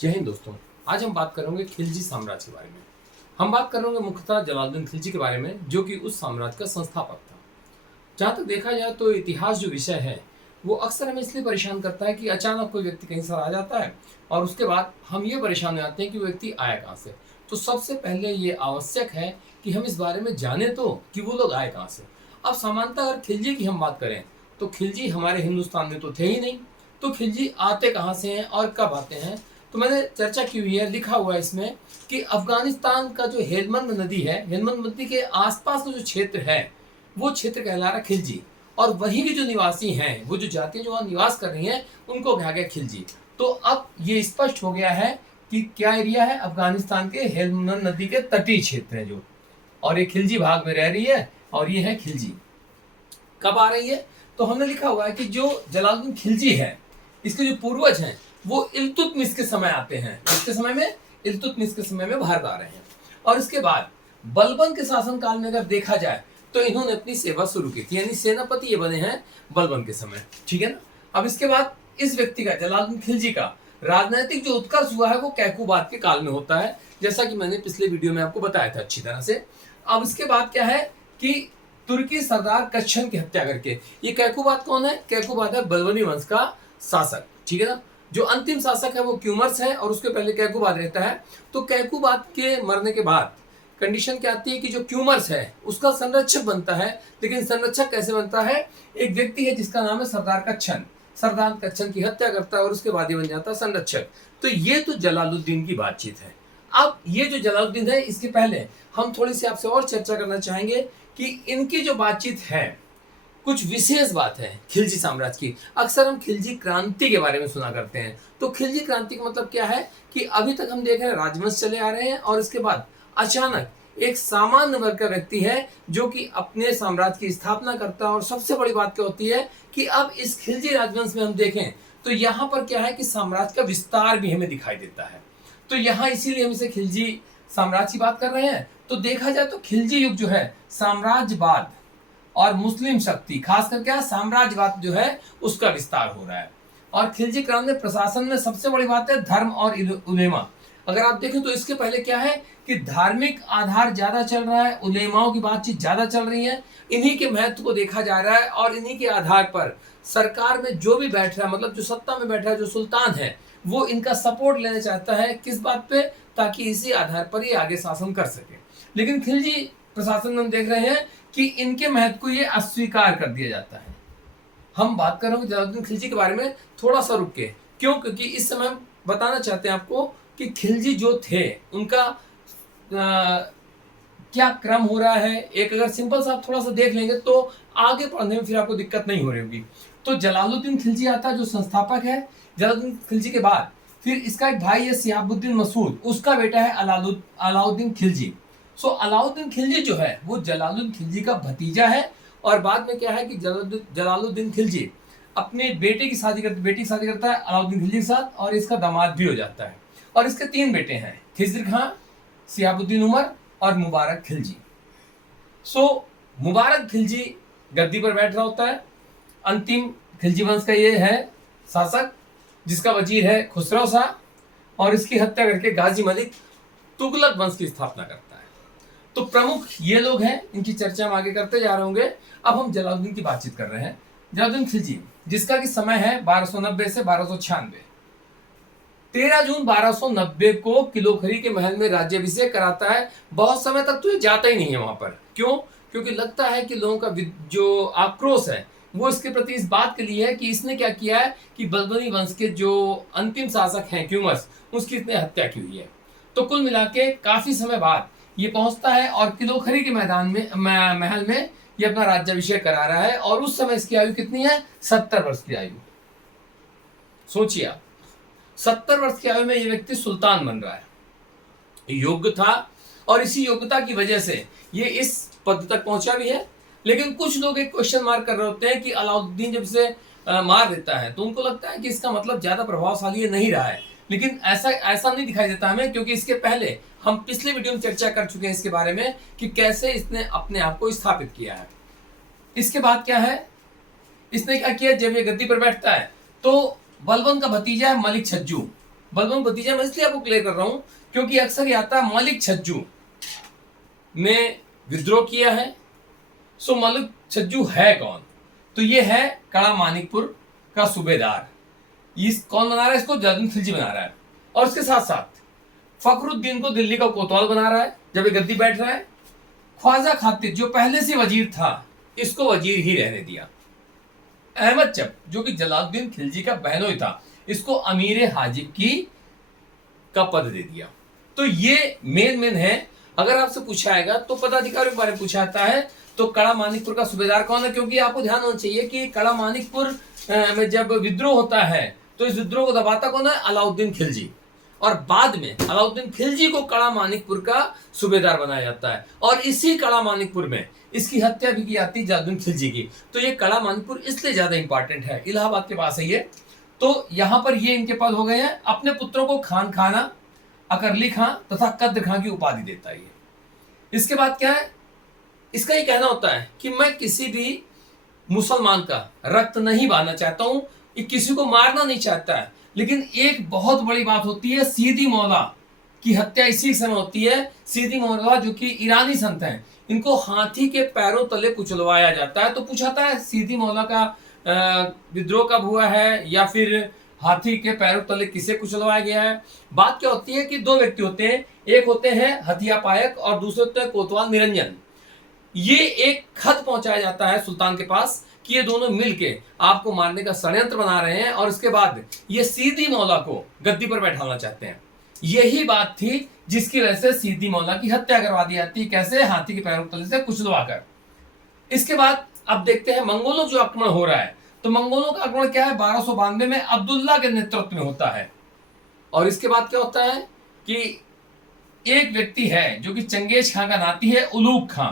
जय हिंद दोस्तों। आज हम बात करेंगे खिलजी साम्राज्य के बारे में। हम बात करेंगे मुख्यतः जलालुद्दीन खिलजी के बारे में, जो कि उस साम्राज्य का संस्थापक था। जहाँ तक देखा जाए तो इतिहास जो विषय है वो अक्सर हमें इसलिए परेशान करता है कि अचानक कोई व्यक्ति कहीं से आ जाता है और उसके बाद हम ये परेशान हो जाते हैं कि वो व्यक्ति आया कहाँ से। तो सबसे पहले ये आवश्यक है कि हम इस बारे में जाने तो कि वो लोग आए कहाँ से। अब सामान्यतः अगर खिलजी की हम बात करें तो खिलजी हमारे हिंदुस्तान में तो थे ही नहीं, तो खिलजी आते कहाँ से हैं और कब आते हैं। तो मैंने चर्चा की हुई है, लिखा हुआ है इसमें कि अफगानिस्तान का जो हेलमंद नदी है, हेलमंद नदी के आसपास का जो क्षेत्र है वो क्षेत्र कहला रहा खिलजी, और वहीं के जो निवासी हैं, वो जो जातियां जो वहाँ निवास कर रही हैं, उनको कहा गया खिलजी। तो अब ये स्पष्ट हो गया है कि क्या एरिया है, अफगानिस्तान के हेलमंद नदी के तटीय क्षेत्र है जो, और ये खिलजी भाग में रह रही है और ये है खिलजी। कब आ रही है? तो हमने लिखा हुआ है कि जो जलालुद्दीन खिलजी है, इसके जो पूर्वज हैं वो इल्तुतमिश के समय आते हैं। इसके समय में, इल्तुतमिश के समय में भारत आ रहे हैं। और इसके बाद बलबन के शासनकाल में अगर देखा जाए तो इन्होंने अपनी सेवा शुरू की थी, यानी सेनापति ये बने हैं बलबन के समय। ठीक है ना। अब इसके बाद इस व्यक्ति का, जलालुद्दीन खिलजी का राजनैतिक जो उत्कर्ष हुआ है वो कैकुबाद के काल में होता है, जैसा कि मैंने पिछले वीडियो में आपको बताया था अच्छी तरह से। अब इसके बाद क्या है कि तुर्की सरदार कच्छन की हत्या करके, ये कैकुबाद कौन है? कैकुबाद है बलबनी वंश का शासक। ठीक है ना। जो अंतिम शासक है वो क्यूमर्स है और उसके पहले कैकुबाद रहता है। तो कैकुबाद के मरने के बाद कंडीशन क्या आती है कि जो क्यूमर्स है उसका संरक्षक बनता है। लेकिन संरक्षक कैसे बनता है? एक व्यक्ति है जिसका नाम है सरदार कच्छन। सरदार कच्छन की हत्या करता है और उसके बाद ये बन जाता है संरक्षक। तो ये तो जलालुद्दीन की बातचीत है। अब ये जो जलालुद्दीन है, इसके पहले हम थोड़ी सी आपसे और चर्चा करना चाहेंगे कि इनकी जो बातचीत है, कुछ विशेष बात है खिलजी साम्राज्य की। अक्सर हम खिलजी क्रांति के बारे में सुना करते हैं। तो खिलजी क्रांति का मतलब क्या है कि अभी तक हम देख रहे हैं राजवंश चले आ रहे हैं और इसके बाद अचानक एक सामान्य वर्ग का व्यक्ति है जो कि अपने साम्राज्य की स्थापना करता है। और सबसे बड़ी बात क्या होती है कि अब इस खिलजी राजवंश में हम देखें तो यहाँ पर क्या है कि साम्राज्य का विस्तार भी हमें दिखाई देता है। तो यहाँ इसीलिए हम इसे खिलजी साम्राज्य की बात कर रहे हैं। तो देखा जाए तो खिलजी युग जो है साम्राज्यवाद और मुस्लिम शक्ति, खासकर क्या साम्राज्यवाद जो है उसका विस्तार हो रहा है। और खिलजी क्रांति में प्रशासन में सबसे बड़ी बात है धर्म और उलेमा। अगर आप देखें तो इसके पहले क्या है कि धार्मिक आधार ज्यादा चल रहा है, उलेमाओं की बातचीत ज्यादा चल रही है, इन्हीं के महत्व को देखा जा रहा है। और इन्हीं के आधार पर सरकार में जो भी बैठ रहा है, मतलब जो सत्ता में बैठ रहा है, जो सुल्तान है, वो इनका सपोर्ट लेना चाहता है। किस बात पे? ताकि इसी आधार पर ये आगे शासन कर सके। लेकिन खिलजी प्रशासन में हम देख रहे हैं कि इनके महत्व को ये अस्वीकार कर दिया जाता है। हम बात कर रहे हैं जलालुद्दीन खिलजी के बारे में थोड़ा सा रुक के, क्यों? क्योंकि इस समय हम बताना चाहते हैं आपको कि खिलजी जो थे उनका क्या क्रम हो रहा है। एक अगर सिंपल सा आप थोड़ा सा देख लेंगे तो आगे पढ़ने में फिर आपको दिक्कत नहीं हो रही होगी। तो जलालुद्दीन खिलजी आता है जो संस्थापक है। जलालुद्दीन खिलजी के बाद फिर इसका एक भाई है सिहाबुद्दीन मसूद, उसका बेटा है अलाउद्दीन खिलजी। सो अलाउद्दीन खिलजी जो है वो जलालुद्दीन खिलजी का भतीजा है। और बाद में क्या है कि जलालुद्दीन खिलजी अपने बेटी की शादी करता है अलाउद्दीन खिलजी के साथ, और इसका दामाद भी हो जाता है। और इसके 3 बेटे हैं, खिज़र खां, सिहाबुद्दीन उमर और मुबारक खिलजी। सो मुबारक खिलजी गद्दी पर बैठ रहा होता है। अंतिम खिलजी वंश का ये है शासक, जिसका वजीर है खुसरो शाह, और इसकी हत्या करके गाजी मलिक तुगलक वंश की स्थापना करता है। तो प्रमुख ये लोग हैं, इनकी चर्चा हम आगे करते जा रहे होंगे। अब हम जलालुद्दीन की बातचीत कर रहे हैं। जलालुद्दीन खिलजी, जिसका कि समय है 1290 से 1296। 13 जून 1290 को किलोखरी के महल में राज्याभिषेक कराता है। बहुत समय तक तो ये जाता ही नहीं है वहां पर। क्यों? क्योंकि लगता है कि लोगों का जो आक्रोश है वो इसके प्रति इस बात के लिए है कि इसने क्या किया है कि बलबनी वंश के जो अंतिम शासक हैं क्यूमर्स, उसकी इसने हत्या की हुई है। तो कुल मिला के काफी समय बाद ये पहुंचता है और किलोखरी के मैदान में महल में ये अपना राज्याभिषेक करा रहा है। और उस समय इसकी आयु कितनी है? 70 वर्ष की आयु। सोचिए आप, 70 वर्ष की आयु में ये व्यक्ति सुल्तान बन रहा है। योग्य था और इसी योग्यता की वजह से ये इस पद तक पहुंचा भी है। लेकिन कुछ लोग एक क्वेश्चन मार्क कर रहे होते हैं कि अलाउद्दीन जब से मार देता है तो उनको लगता है कि इसका मतलब ज्यादा प्रभावशाली नहीं रहा है। लेकिन ऐसा नहीं दिखाई देता हमें, क्योंकि इसके पहले हम पिछले वीडियो में चर्चा कर चुके हैं इसके बारे में कि कैसे इसने अपने आप को स्थापित किया है। इसके बाद क्या है, इसने क्या किया, जब ये गद्दी पर बैठता है तो बलबन का भतीजा है मलिक छज्जू, बलबन भतीजा मैं इसलिए आपको क्लियर कर रहा हूं क्योंकि अक्सर ये आता है मलिक छज्जू ने विद्रोह किया है। सो मलिक छज्जू है कौन? तो ये है कड़ा मानिकपुर का सूबेदार। इस कौन बना रहा है इसको? जलालुद्दीन खिलजी बना रहा है। और उसके साथ साथ फखरुद्दीन को दिल्ली का कोतवाल बना रहा है जब ये गद्दी बैठ रहा है। ख्वाजा खातिर जो पहले से वजीर था इसको वजीर ही रहने दिया। अहमद चप जो कि जलालुद्दीन खिलजी का बहनोई था इसको अमीर हाजिब की का पद दे दिया। तो ये मेन है। अगर आपसे पूछा आएगा तो पदाधिकारियों के बारे में पूछा जाता है तो कड़ा मानिकपुर का सूबेदार कौन है, क्योंकि आपको ध्यान होना चाहिए कि कड़ा मानिकपुर में जब विद्रोह होता है तो इस विद्रोह को दबाता कौन है? अलाउद्दीन खिलजी। और बाद में अलाउद्दीन खिलजी को कड़ा मानिकपुर का सूबेदार बनाया जाता है और इसी कड़ा मानिकपुर में इसकी हत्या भी की जाती है जलालुद्दीन खिलजी की। तो ये कड़ा मानिकपुर इसलिए ज्यादा इंपॉर्टेंट है, इलाहाबाद के पास है ये। तो यहां पर ये इनके पद हो गए हैं। अपने पुत्रों को खान खाना, अकरली खां तथा कद्र खां की उपाधि देता है ये। इसके बाद क्या है? इसका ये कहना होता है कि मैं किसी भी मुसलमान का रक्त नहीं बहाना चाहता हूं, ये किसी को मारना नहीं चाहता है। लेकिन एक बहुत बड़ी बात होती है, सीदी मौला की हत्या इसी समय होती है। सीदी मौला जो कि ईरानी संत हैं, इनको हाथी के पैरों तले कुचलवाया जाता है। तो पूछाता है सीदी मौला का विद्रोह कब हुआ है या फिर हाथी के पैरों तले किसे कुचलवाया गया है? बात क्या होती है कि दो व्यक्ति होते हैं, एक होते हैं हथिया पायक और दूसरे होते हैं कोतवाल निरंजन। ये एक खत पहुंचाया जाता है सुल्तान के पास कि ये दोनों मिलके आपको मारने का षड्यंत्र बना रहे हैं और इसके बाद ये सीदी मौला को गद्दी पर बैठाना चाहते हैं। यही बात थी जिसकी वजह से सीदी मौला की हत्या करवा दी जाती है। कैसे? हाथी के पैरों तले से कुचलवाकर। इसके बाद अब देखते हैं मंगोलों जो आक्रमण हो रहा है। तो मंगोलों का आक्रमण क्या है? 1292 में अब्दुल्ला के नेतृत्व में होता है। और इसके बाद क्या होता है कि एक व्यक्ति है जो कि चंगेज खां का नाती है, उलूग खां।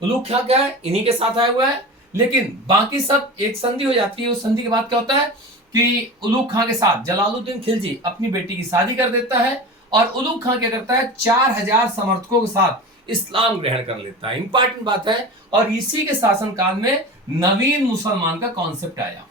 उलूग खां क्या है? इन्हीं के साथ आया हुआ है। लेकिन बाकी सब एक संधि हो जाती है। उस संधि के बाद क्या होता है कि उलूग खां के साथ जलालुद्दीन खिलजी अपनी बेटी की शादी कर देता है और उलूग खां क्या करता है? 4000 समर्थकों के साथ इस्लाम ग्रहण कर लेता है। इंपॉर्टेंट बात है। और इसी के शासनकाल में नवीन मुसलमान का कॉन्सेप्ट आया।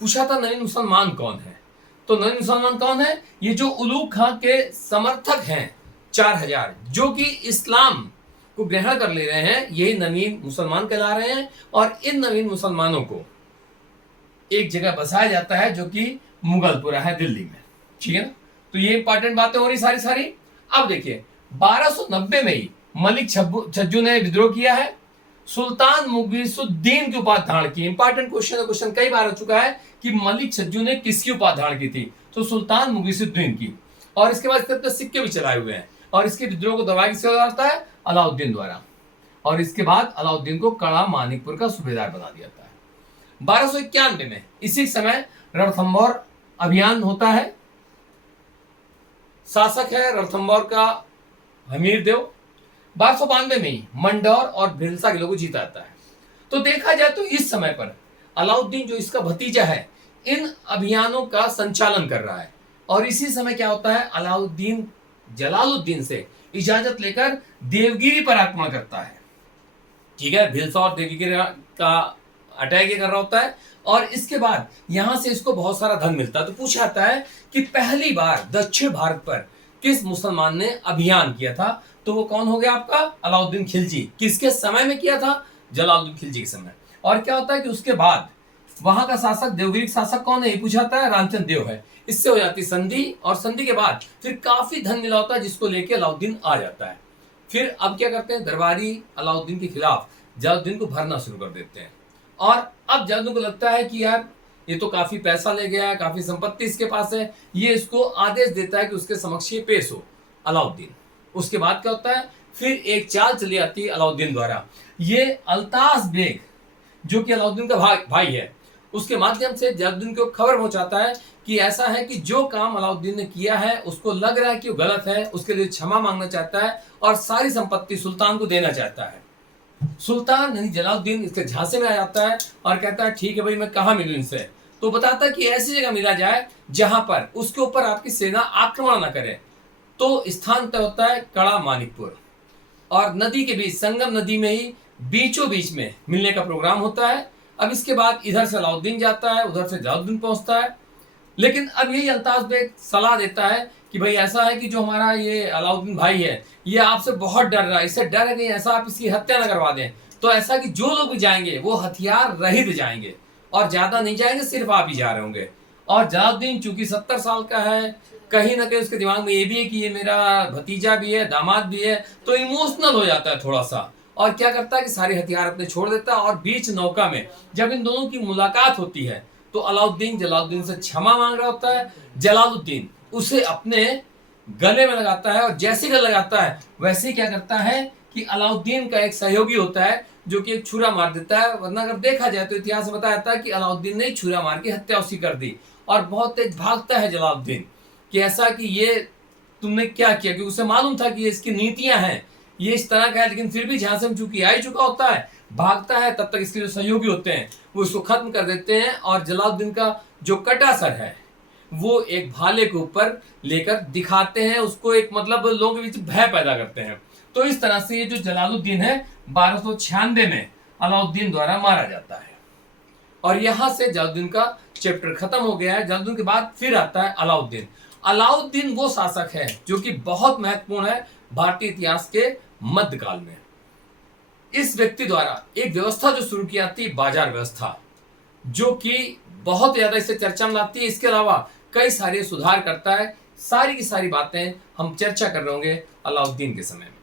पूछा था नवीन मुसलमान कौन है? तो नवीन मुसलमान कौन है? ये जो उलूग खां के समर्थक हैं 4000 जो कि इस्लाम को ग्रहण कर ले रहे हैं, यही नवीन मुसलमान कहला रहे हैं। और इन नवीन मुसलमानों को एक जगह बसाया जाता है जो कि मुगलपुरा है दिल्ली में। ठीक है ना? तो ये इंपॉर्टेंट बातें हो रही सारी। अब देखिए 1290 में ही मलिक छज्जू ने विद्रोह किया है। सुल्तान मुगीसुद्दीन की उपाधि धारण की। इंपॉर्टेंट क्वेश्चन है, क्वेश्चन कई बार हो चुका है कि मलिक छज्जू ने किसकी उपाधि धारण की थी? तो सुल्तान मुगीसुद्दीन की। और इसके बाद इसके सिक्के भी चलाए हुए हैं। और इसके विद्रोह को दबाया किससे जाता है? अलाउद्दीन द्वारा। और इसके बाद अलाउद्दीन को कड़ा मानिकपुर का सूबेदार बना दिया जाता है। 1291 में इसी समय रणथंभौर अभियान होता है। शासक है रणथंभौर का हमीर देव। 1292 में ही मंडौर और भिलसा किलों को जीता जाता है। तो देखा जाए तो इस समय पर अलाउद्दीन जो इसका भतीजा है इन अभियानों का संचालन कर रहा है। और इसी समय क्या होता है? अलाउद्दीन जलालुद्दीन से इजाजत लेकर देवगिरी पर आक्रमण करता है। ठीक है, भिलसा और देवगिरी का अटैक कर रहा होता है। और इसके बाद यहां से इसको बहुत सारा धन मिलता है। तो पूछा जाता है कि पहली बार दक्षिण भारत पर किस मुसलमान ने अभियान किया था? तो वो कौन हो गया आपका? अलाउद्दीन खिलजी। किसके समय में किया था? जलालुद्दीन खिलजी के समय। और क्या होता है कि उसके बाद वहां का शासक, देवगिरी का शासक कौन है? ये पूछा जाता है, रामचंद्र देव है। इससे हो जाती संधि और संधि के बाद फिर काफी धन मिला होता है जिसको लेके अलाउद्दीन आ जाता है। फिर अब क्या करते हैं? दरबारी अलाउद्दीन के खिलाफ जलालुद्दीन को भरना शुरू कर देते हैं। और अब जलालुद्दीन को लगता है कि यार ये तो काफी पैसा ले गया है, काफी संपत्ति इसके पास है, ये इसको आदेश देता है कि उसके समक्ष ये पेश हो अलाउद्दीन। उसके बाद क्या होता है? फिर एक चाल चली आती है अलाउद्दीन द्वारा। ये अल्ताफ बेग जो कि अलाउद्दीन का भाई है, उसके माध्यम से जलालुद्दीन को खबर पहुंचाता है कि ऐसा है कि जो काम अलाउद्दीन ने किया है उसको लग रहा है कि वो गलत है, उसके लिए क्षमा मांगना चाहता है और सारी संपत्ति सुल्तान को देना चाहता है। सुल्तान यानी जलालुद्दीन इसके झांसे में आ जाता है और कहता है ठीक है भाई, मैं कहाँ मिलूं इनसे? तो बताता है कि ऐसी जगह मिला जाए जहां पर उसके ऊपर आपकी सेना आक्रमण न करे। तो स्थान तय होता है कड़ा मानिकपुर। और नदी के बीच, संगम नदी में ही बीचों बीच में मिलने का प्रोग्राम होता है। अब इसके बाद इधर से अलाउद्दीन जाता है, उधर से जलालुद्दीन पहुंचता है। लेकिन अब यही अल्ताफ बेग सलाह देता है कि भाई ऐसा है कि जो हमारा ये अलाउद्दीन भाई है, ये आपसे बहुत डर रहा है, इससे डर है कि ऐसा आप इसकी हत्या न करवा दें। तो ऐसा कि जो लोग भी जाएंगे वो हथियार रहित जाएंगे और ज्यादा नहीं जाएंगे, सिर्फ आप ही जा रहे होंगे। और जलालुद्दीन चूंकि 70 साल का है, कहीं ना कहीं उसके दिमाग में ये भी है कि ये मेरा भतीजा भी है, दामाद भी है, तो इमोशनल हो जाता है थोड़ा सा। और क्या करता है कि सारे हथियार अपने छोड़ देता है। और बीच नौका में जब इन दोनों की मुलाकात होती है तो अलाउद्दीन जलालुद्दीन से क्षमा मांग रहा होता है। जलालुद्दीन उसे अपने गले में लगाता है और जैसे गले लगाता है वैसे ही क्या करता है कि अलाउद्दीन का एक सहयोगी होता है जो कि एक छुरा मार देता है। वरना अगर देखा जाए तो इतिहास में बताया जाता है कि अलाउद्दीन ने छुरा मार के हत्या उसी कर दी। और बहुत तेज भागता है जलालुद्दीन कि ऐसा कि ये तुमने क्या किया, क्योंकि उसे मालूम था कि ये इसकी नीतियां हैं, ये इस तरह का है। लेकिन फिर भी झांसे में चूंकि आ ही चुका होता है, भागता है। तब तक इसके जो सहयोगी होते हैं वो इसको खत्म कर देते हैं और जलालुद्दीन का जो कटा सर है वो एक भाले के ऊपर लेकर दिखाते हैं उसको, एक मतलब लोगों के बीच भय पैदा करते हैं। तो इस तरह से ये जो जलालुद्दीन है 1296 में अलाउद्दीन द्वारा मारा जाता है। और यहां से जलालुद्दीन का चैप्टर खत्म हो गया है। जलालुद्दीन के बाद फिर आता है अलाउद्दीन। अलाउद्दीन वो शासक है जो कि बहुत महत्वपूर्ण है भारतीय इतिहास के मध्यकाल में। इस व्यक्ति द्वारा एक व्यवस्था जो शुरू किया थी, बाजार व्यवस्था, जो कि बहुत ज्यादा इसे चर्चा में लाती है। इसके अलावा कई सारे सुधार करता है। सारी की सारी बातें हम चर्चा कर रहे होंगे अलाउद्दीन के समय में।